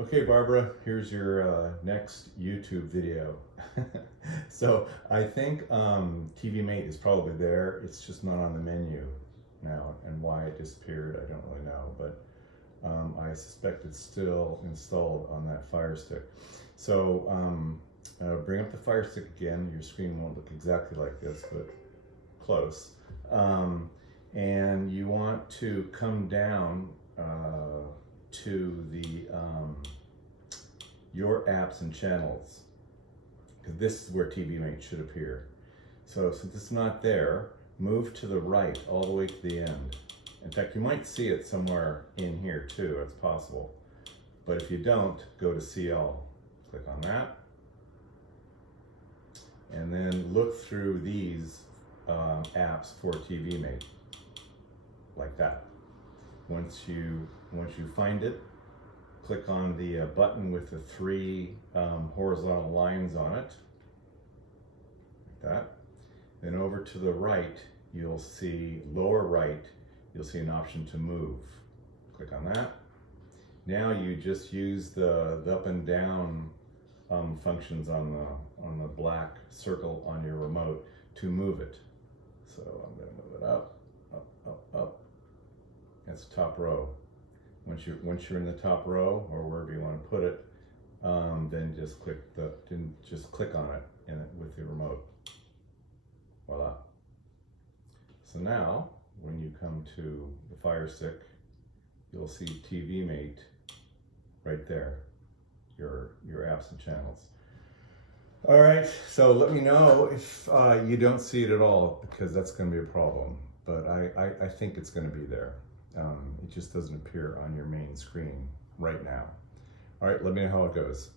Okay, Barbara, here's your next YouTube video. So I think TV Mate is probably there. It's just not on the menu now, and why it disappeared, I don't really know, but I suspect it's still installed on that Firestick. So bring up the Firestick again. Your screen won't look exactly like this, but close. And you want to come down to the your apps and channels, because this is where TV Mate should appear. So since it's not there, move to the right all the way to the end. In fact, you might see it somewhere in here too, it's possible. But if you don't, go to CL. Click on that. And then look through these apps for TV Mate, like that. Once you find it, click on the button with the three horizontal lines on it, like that. Then over to the right, you'll see, lower right, you'll see an option to move. Click on that. Now you just use the up and down functions on the black circle on your remote to move it. So I'm going to move it up, up, up, up. That's top row. Once you're in the top row, or wherever you want to put it, then just click on it with your remote. Voila. So now, when you come to the Firestick, you'll see TV Mate right there, your apps and channels. All right, so let me know if you don't see it at all, because that's going to be a problem. But I think it's going to be there. It just doesn't appear on your main screen right now. All right, let me know how it goes.